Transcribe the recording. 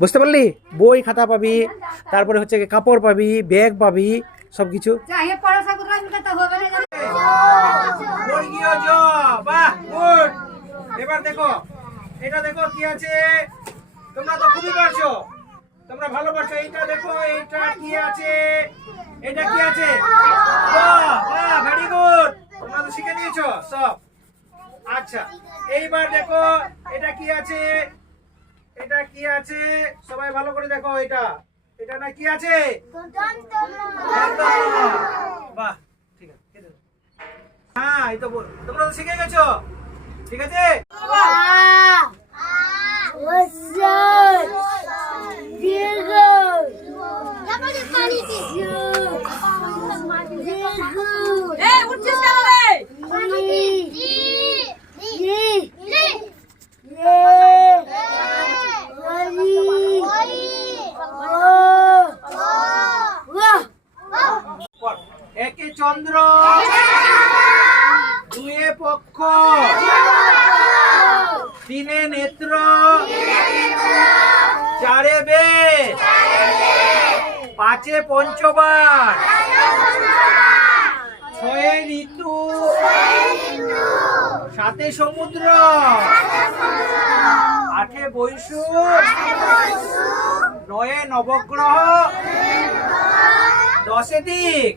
বুঝতে পারলি? বই খাতা পাবি, তারপরে হচ্ছে কাপড় পাবি, ব্যাগ পাবি, সবকিছু। এবার দেখো, এটা দেখো কি আছে। তোমরা তো খুবই পারছো, তোমরা ভালো পারছো। এইটা দেখো, এইটা কি আছে, এটা কি আছে? বাহ, ভেরি গুড, তোমরা তো শিখে নিয়েছো সব। আচ্ছা, এইবার দেখো এটা কি আছে, এটা কি আছে, সবাই ভালো করে দেখো। এটা এটা না কি আছে? বাহ, ঠিক আছে। হ্যাঁ, এই তো তোমরা তো শিখে গেছো, ঠিক আছে। একে চন্দ্র, দুয়ে পক্ষ, তিনে নেত্র, চারে বেদ, পাঁচে পঞ্চবার, ছয়ে ঋতু, সাতে সমুদ্র, আটে বৈশুক, নয়ে নবগ্রহ, 10 দিক।